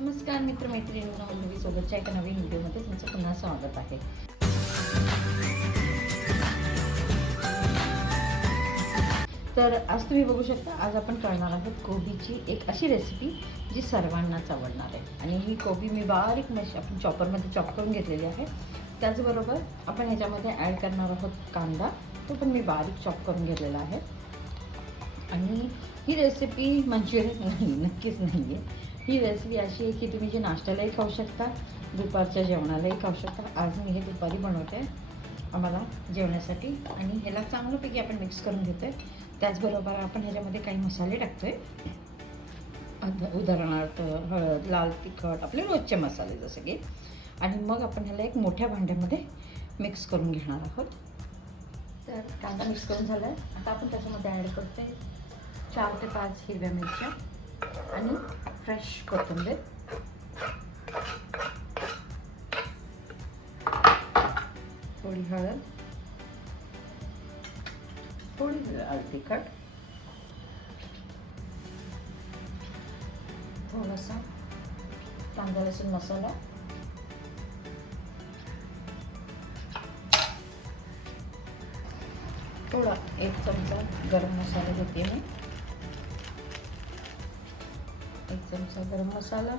नमस्कार मित्रमैत्रिणींनो, मी सोबतच्या एका नवीन व्हिडिओमध्ये तुमचं पुन्हा स्वागत आहे. तर आज तुम्ही बघू शकता, आज आपण करणार आहोत कोबीची एक अशी रेसिपी जी सर्वांनाच आवडणार आहे. आणि ही कोबी मी बारीक आपण चॉपरमध्ये चॉप करून घेतलेली आहे. त्याचबरोबर आपण ह्याच्यामध्ये ॲड करणार आहोत कांदा, तो पण मी बारीक चॉप करून घेतलेला आहे. आणि ही रेसिपी मंचुरियन नाही, नक्कीच नाही आहे. ही रेसिपी अशी आहे की तुम्ही जे नाश्त्यालाही खाऊ शकता, दुपारच्या जेवणालाही खाऊ शकता. आज मी हे दुपारी बनवते आम्हाला जेवणासाठी. आणि ह्याला चांगल्यापैकी आपण मिक्स करून घेतो आहे. त्याचबरोबर आपण ह्याच्यामध्ये काही मसाले टाकतो आहे, उदाहरणार्थ हळद, लाल तिखट, आपले रोजचे मसाले जसे की. आणि मग आपण ह्याला एक मोठ्या भांड्यामध्ये मिक्स करून घेणार आहोत. तर कांदा मिक्स करून झाला आहे. आता आपण त्याच्यामध्ये ॲड करतो आहे 4 ते 5 हिरव्या मिरच्या आणि फ्रेश कोथिंबीर, थोडी हळद, थोडी लाल तिखट, थोडासा कांदा लसूण मसाला, थोडा 1 चमचा गरम मसाला घेते मी, 1 चमचा गरम मसाला,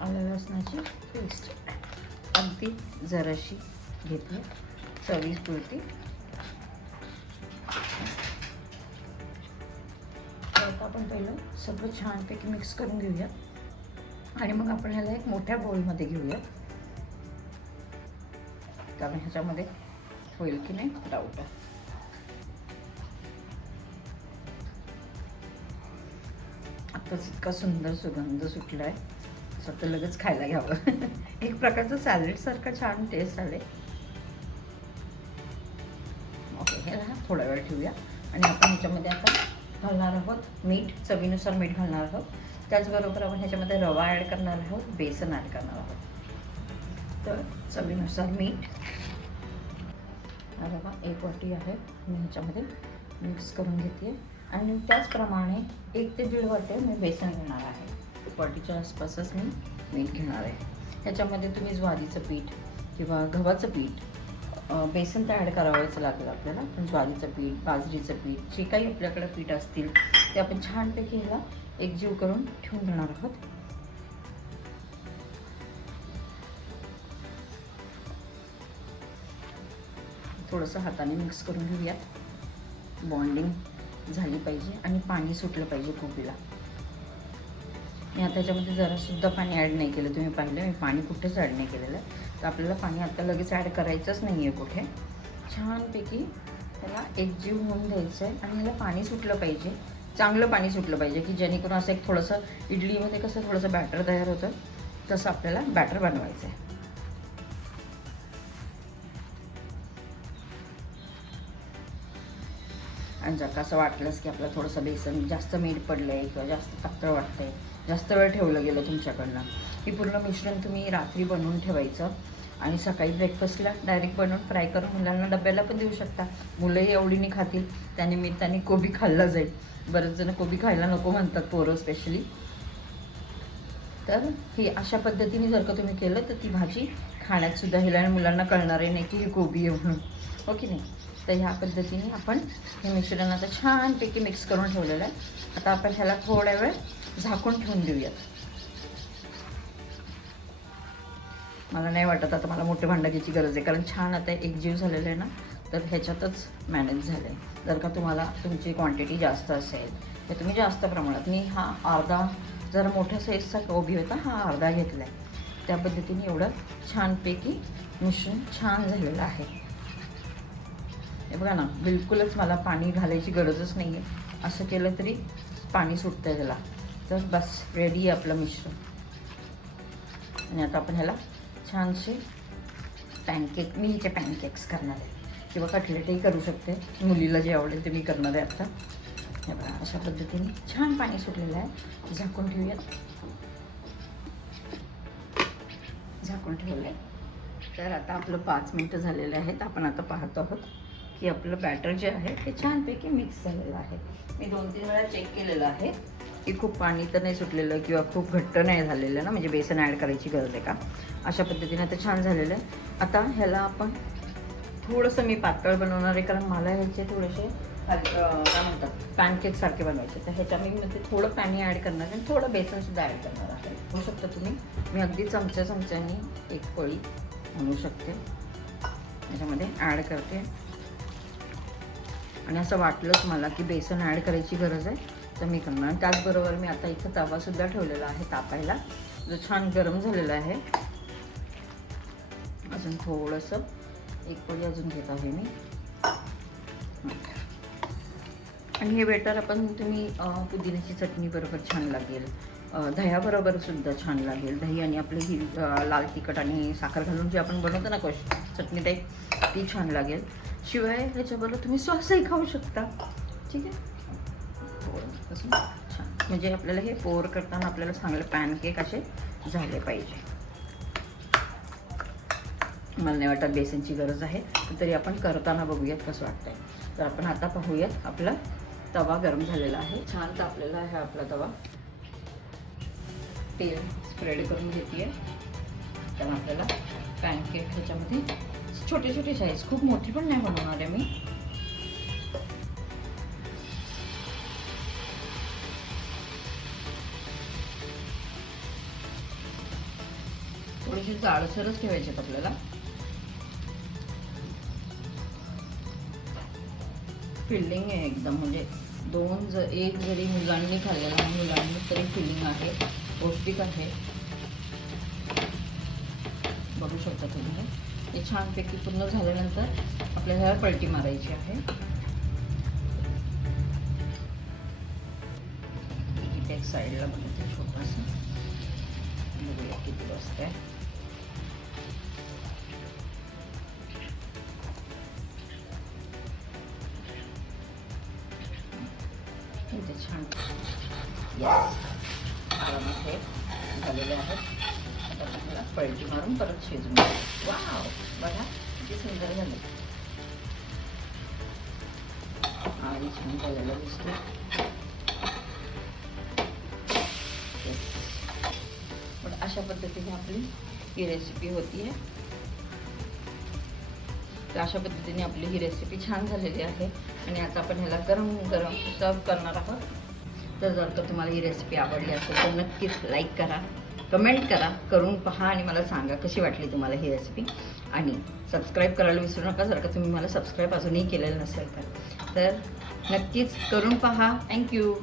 आलं लसणाची पेस्ट अगदी जराशी घेतली चवीपुरती. आता आपण पहिलं सगळं छानपैकी मिक्स करून घेऊया आणि मग आपण ह्याला एक मोठ्या बाउलमध्ये घेऊया, कारण ह्याच्यामध्ये होईल की नाही डाऊट आहे. आताच इतका सुंदर सुगंध सुटला आहे, असं तर लगेच खायला घ्यावं. एक प्रकारचं सॅलेडसारखं छान टेस्ट आले. ओके, ह्याला थोडा वेळ ठेवूया. आणि आपण ह्याच्यामध्ये आता घालणार आहोत मीठ, चवीनुसार मीठ घालणार आहोत. त्याचबरोबर आपण ह्याच्यामध्ये रवा ॲड करणार आहोत, बेसन ॲड करणार आहोत. तर चवीनुसार मीठ, रवा 1 वाटी आहे, मी ह्याच्यामध्ये मिक्स करून घेते. आणि त्याचप्रमाणे 1 ते 1.5 वाटी मी बेसन घेणार आहे. वाटीच्या आसपासच मी मीठ घेणार आहे. ह्याच्यामध्ये तुम्ही ज्वारीचं पीठ किंवा गव्हाचं पीठ, बेसन तर ॲड करावंच लागेल आपल्याला, पण ज्वारीचं पीठ, बाजरीचं पीठ, जे काही आपल्याकडे पीठ असतील ते आपण छानपैकी ह्याला एकजीव करून ठेवून देणार आहोत. थोडंसं हाताने मिक्स करून घेऊया. बॉन्डिंग झाली पाहिजे आणि पाणी सुटलं पाहिजे कोबीला. मी आता त्याच्यामध्ये जरासुद्धा पाणी ॲड नाही केलं. तुम्ही पाहिलं मी पाणी कुठेच ॲड नाही केलेलं आहे. तर आपल्याला पाणी आता लगेच ॲड करायचंच नाही आहे कुठे. छानपैकी त्याला एकजीव होऊन द्यायचं आहे आणि ह्याला पाणी सुटलं पाहिजे, चांगलं पाणी सुटलं पाहिजे, की जेणेकरून असं एक थोडंसं इडलीमध्ये कसं थोडंसं बॅटर तयार होतं तसं आपल्याला बॅटर बनवायचं आहे. आणि जर का असं वाटलंच की आपलं थोडंसं बेसन जास्त मीठ पडलं आहे किंवा जास्त पातळ वाटतं आहे, जास्त वेळ ठेवलं गेलं तुमच्याकडनं, ही पूर्ण मिश्रण तुम्ही रात्री बनवून ठेवायचं आणि सकाळी ब्रेकफास्टला डायरेक्ट बनवून फ्राय करून मुलांना डब्याला पण देऊ शकता. मुलंही आवडीने खातील, त्यानिमित्ताने कोबी खाल्ला जाईल. बरेच जण कोबी खायला नको म्हणतात, पोरं स्पेशली. तर ही अशा पद्धतीने जर का तुम्ही केलं तर ती भाजी खाण्यातसुद्धा येईल आणि मुलांना कळणारही नाही की ही कोबी आहे म्हणून, हो की नाही. तर ह्या पद्धतीने आपण हे मिश्रण आता छानपैकी मिक्स करून ठेवलेलं आहे. आता आपण ह्याला थोडा वेळ झाकून ठेवून देऊयात. मला नाही वाटत आता मला मोठे भांडं घ्यायची गरज आहे, कारण छान आता एकजीव झालेलं आहे ना, तर ह्याच्यातच मॅनेज झालं आहे. जर का तुम्हाला तुमची क्वांटिटी जास्त असेल तर तुम्ही जास्त प्रमाणात, मी हा अर्धा, जरा मोठ्या साईजचा कोबी होता, हा अर्धा घेतला आहे. त्या पद्धतीने एवढं छानपैकी मिश्रण छान झालेलं आहे. हे बघा ना, बिलकुलच मला पाणी घालायची गरजच नाही आहे. असं केलं तरी पाणी सुटतं आहे त्याला. तर बस रेडी आहे आपलं मिश्रण. आणि आता आपण ह्याला छानसे पॅनकेक, मी इथे पॅनकेक्स करणार आहे किंवा कटलेटही करू शकते, मुलीला जे आवडेल ते मी करणार आहे आता. हे बघा अशा पद्धतीने छान पाणी सुटलेलं आहे. झाकून ठेवूयात. झाकून ठेवलं आहे. तर आता आपलं 5 मिनटं झालेलं आहेत. आपण आता पाहतो आहोत की आपलं बॅटर जे आहे ते छानपैकी मिक्स झालेलं आहे. मी 2-3 वेळा चेक केलेलं आहे की खूप पाणी तर नाही सुटलेलं किंवा खूप घट्ट नाही झालेलं ना, म्हणजे बेसन ॲड करायची गरज आहे का, अशा पद्धतीने ते छान झालेलं आहे. आता ह्याला आपण थोडंसं मी पातळ बनवणार आहे, कारण मला ह्याचे थोडेसे काय म्हणतात पॅनकेक सारखे बनवायचे. तर ह्याच्या मी मध्ये थोडं पाणी ॲड करणार आहे आणि थोडं बेसनसुद्धा ॲड करणार आहे. होऊ शकता तुम्ही, मी अगदी चमच्याने एक पळी म्हणू शकते ह्याच्यामध्ये ॲड करते. आणि असं वाटलंच मला की बेसन ॲड करायची गरज आहे तर मी करणार. त्याचबरोबर मी आता इथं तवासुद्धा ठेवलेला आहे तापायला, जो छान गरम झालेला आहे. अजून थोडंसं एक पळी अजून घेत आहे मी. आणि हे बेटर आपण तुम्ही पुदिन्याची चटणी बरोबर छान लागेल, दह्याबरोबर सुद्धा छान लागेल. दही आणि आपली ही लाल तिखट आणि साखर घालून जी आपण बनवतो ना चटणी टाईप, ती छान लागेल. शिवाय ह्याच्याबरोबर तुम्ही सॉसही खाऊ शकता. ठीक आहे, छान. म्हणजे आपल्याला हे पोर करताना आपल्याला चांगले पॅनकेक असे झाले पाहिजे. मला नाही वाटत बेसनची गरज आहे, तरी आपण करताना बघूयात कसं वाटतंय. तर आपण आता पाहूयात. आपला तवा गरम झालेला आहे, छान तापलेला आहे आपला तवा. तेल स्प्रेड करून घेते. तर आपल्याला पॅनकेक ह्याच्यामध्ये छोटे छोटे साईज, खूप मोठी पण नाही बनवणार आहे मी. थोडीशी जाडसरच ठेवायचे आपल्याला. फिलिंग आहे एकदम, म्हणजे एक जरी मुलांनी खाल्लेला मुलांनी तरी फिलिंग आहे, पौष्टिक आहे. बघू शकता तुम्ही. हे छानपैकी पूर्ण झाल्यानंतर आपल्याला पलटी मारायची आहे. इथे एक साईडला बनवते छोटासा, बघूया किती वाजता आहे. इथे छान आरामात हे झालेले आहेत. आता आपल्याला पलटी मारून परत शिजवून. वाव, बघा किती सुंदर झालं आणि छान झालेलं दिसतं. पण अशा पद्धतीने आपली ही रेसिपी होती आहे. तर अशा पद्धतीने आपली ही रेसिपी छान झालेली आहे. आणि आता आपण ह्याला गरम गरम सर्व करणार आहोत. तर जर का तुम्हाला ही रेसिपी आवडली असेल तर नक्कीच लाईक करा, कमेंट करा, करून पहा आणि मला सांगा कशी वाटली तुम्हाला ही रेसिपी. आणि सबस्क्राईब करायला विसरू नका जर का तुम्ही मला सबस्क्राईब अजूनही केलेलं नसेल तर नक्कीच करून पहा. थँक्यू.